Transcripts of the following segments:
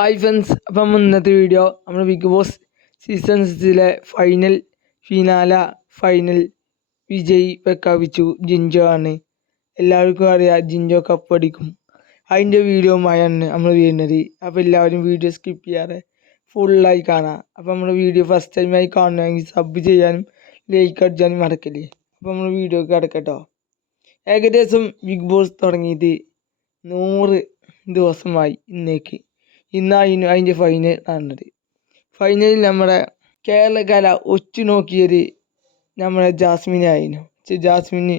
Hi friends അപ്പം ഇന്നത്തെ video നമ്മൾ ബിഗ് ബോസ് സീസൺ സിക്സിലെ ഫൈനൽ ഫിനാല ഫൈനൽ വിജയി പ്രഖ്യാപിച്ചു ജിൻജോ ആണ്. എല്ലാവർക്കും അറിയാം ജിൻജോ കപ്പടിക്കും അതിന്റെ വീഡിയോയുമായാണ് നമ്മൾ വീണത് അപ്പോൾ എല്ലാവരും വീഡിയോ സ്കിപ്പ് ചെയ്യാതെ ഫുള്ളായി കാണാം. അപ്പോൾ നമ്മുടെ വീഡിയോ ഫസ്റ്റ് ടൈമായി കാണണമെങ്കിൽ സബ് ചെയ്യാനും ലൈക്ക് അടിച്ചാനും മറക്കല്ലേ? അപ്പോൾ നമ്മൾ വീഡിയോ കിടക്കട്ടോ. ഏകദേശം ബിഗ് ബോസ് തുടങ്ങിയിട്ട് നൂറ് ദിവസമായി ഇന്നേക്ക്. ഇന്നായിരുന്നു അതിന്റെ ഫൈനൽ നടന്നത് ഫൈനലിൽ നമ്മുടെ കേരളകല ഒച്ചു നോക്കിയത് നമ്മുടെ ജാസ്മിനായിരുന്നു പക്ഷെ ജാസ്മിന്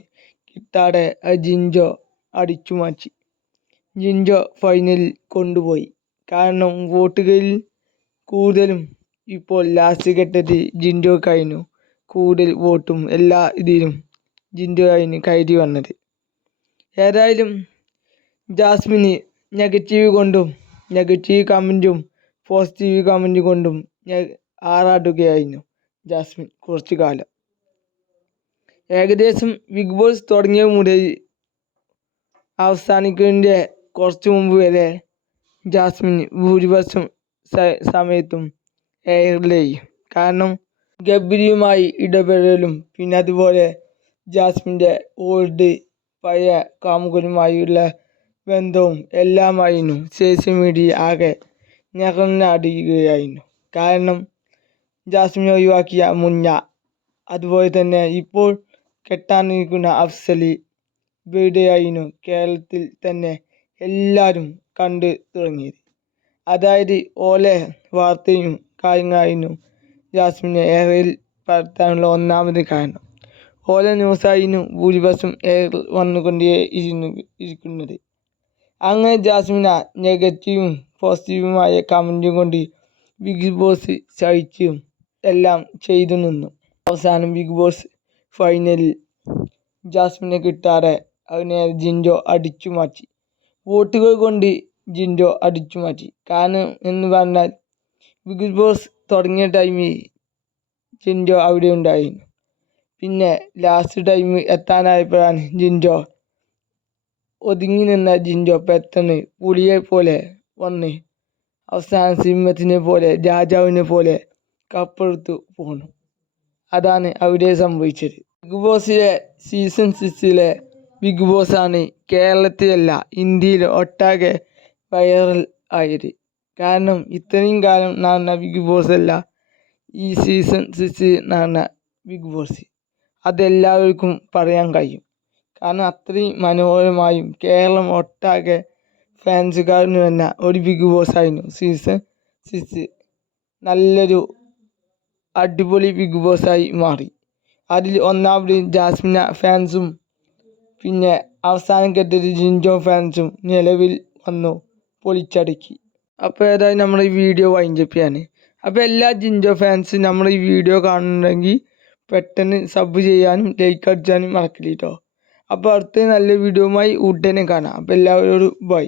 കിട്ടാതെ ജിൻജോ അടിച്ചു മാറ്റി. ജിൻജോ ഫൈനലിൽ കൊണ്ടുപോയി. കാരണം വോട്ടുകളിൽ കൂടുതലും ഇപ്പോൾ ലാസ്റ്റ് ഘട്ടത്തിൽ ജിൻജോക്കായിരുന്നു കൂടുതൽ വോട്ടും എല്ലാ ഇതിലും ജിൻജോ ആയിരുന്നു കയറി വന്നത്. ഏതായാലും ജാസ്മിന് നെഗറ്റീവ് കൊണ്ടും നെഗറ്റീവ് കമന്റും പോസിറ്റീവ് കമന്റ് കൊണ്ടും ഞാൻ ആറാടുകയായിരുന്നു ജാസ്മിൻ കുറച്ചു കാലം. ഏകദേശം ബിഗ് ബോസ് തുടങ്ങിയ മുതൽ അവസാനിക്കുന്നതിന്റെ കുറച്ച് മുമ്പ് വരെ ജാസ്മിൻ ഭൂരിപക്ഷം സമയത്തും എയറിലായി കാരണം ഗബ്രിയുമായി ഇടപെടലും പിന്നെ അതുപോലെ ജാസ്മിന്റെ ഓൾഡ് പഴയ കാമുകനുമായുള്ള ബന്ധവും എല്ലാമായിരുന്നു. സോഷ്യൽ മീഡിയ ആകെ നിറഞ്ഞടിയുകയായിരുന്നു കാരണം ജാസ്മിൻ ഒഴിവാക്കിയ മുന്ന അതുപോലെ തന്നെ ഇപ്പോൾ കെട്ടാനിരിക്കുന്ന അഫ്സലി ഇവരുടെയായിരുന്നു കേരളത്തിൽ തന്നെ എല്ലാവരും കണ്ടു തുടങ്ങിയത്. അതായത് ഓലെ വാർത്തയും കാര്യങ്ങളായിരുന്നു ജാസ്മിനെ ഏറെയിൽ പരത്താനുള്ള ഒന്നാമത് കാരണം. ഓല ന്യൂസായിരുന്നു ഭൂരിപക്ഷം ഏറെ വന്നുകൊണ്ടേ ഇരുന്നു ഇരിക്കുന്നത്. അങ്ങനെ ജാസ്മിന നെഗറ്റീവും പോസിറ്റീവുമായ കമന്റും കൊണ്ട് ബിഗ് ബോസ് സഹിച്ചും എല്ലാം ചെയ്തു നിന്നു. അവസാനം ബിഗ് ബോസ് ഫൈനലിൽ ജാസ്മിനെ കിട്ടാതെ അതിനെ ജിൻജോ അടിച്ചു മാറ്റി. വോട്ടുകൾ കൊണ്ട് ജിൻജോ അടിച്ചു മാറ്റി. കാരണം എന്ന് പറഞ്ഞാൽ ബിഗ് ബോസ് തുടങ്ങിയ ടൈമിൽ ജിൻജോ അവിടെ ഉണ്ടായിരുന്നു. പിന്നെ ലാസ്റ്റ് ടൈം എത്താനായപ്പോഴാണ് ജിൻജോ ഒതുങ്ങി നിന്ന ജിഞ്ചോ പെട്ടെന്ന് പുലിയെ പോലെ വന്ന് അവസാന സിംഹത്തിനെ പോലെ രാജാവിനെ പോലെ കപ്പെടുത്തു പോന്നു. അതാണ് അവിടെ സംഭവിച്ചത്. ബിഗ് ബോസിലെ സീസൺ സിക്സിലെ ബിഗ് ബോസാണ് കേരളത്തിലല്ല ഇന്ത്യയിൽ ഒട്ടാകെ വൈറൽ ആയത്. കാരണം ഇത്രയും കാലം നടന്ന ബിഗ് ബോസ് അല്ല ഈ സീസൺ സിക്സ് നടന്ന ബിഗ് ബോസ്. അതെല്ലാവർക്കും പറയാൻ കഴിയും. കാരണം അത്രയും മനോഹരമായും കേരളം ഒട്ടാകെ ഫാൻസുകാരന് തന്നെ. ഒരു ബിഗ് ബോസ് ആയിരുന്നു സീസൺ സിക്സ് നല്ലൊരു അടിപൊളി ബിഗ് ബോസ് ആയി മാറി. അതിൽ ഒന്നാമത് ജാസ്മിന ഫാൻസും പിന്നെ അവസാനം ഘട്ടത്തിൽ ജിൻജോ ഫാൻസും നിലവിൽ വന്നു പൊളിച്ചടുക്കി. അപ്പോൾ ഏതായാലും നമ്മൾ ഈ വീഡിയോ വൈൻഡപ്പ് അപ്പോൾ എല്ലാ ജിൻജോ ഫാൻസും നമ്മൾ ഈ വീഡിയോ കാണുന്നുണ്ടെങ്കിൽ പെട്ടെന്ന് സബ് ചെയ്യാനും ലൈക്ക് അടിച്ചാനും മറക്കില്ല കേട്ടോ അപ്പോൾ അടുത്ത നല്ല വീഡിയോയുമായി ഉടനെ കാണാം. അപ്പോൾ എല്ലാവരോടും ബൈ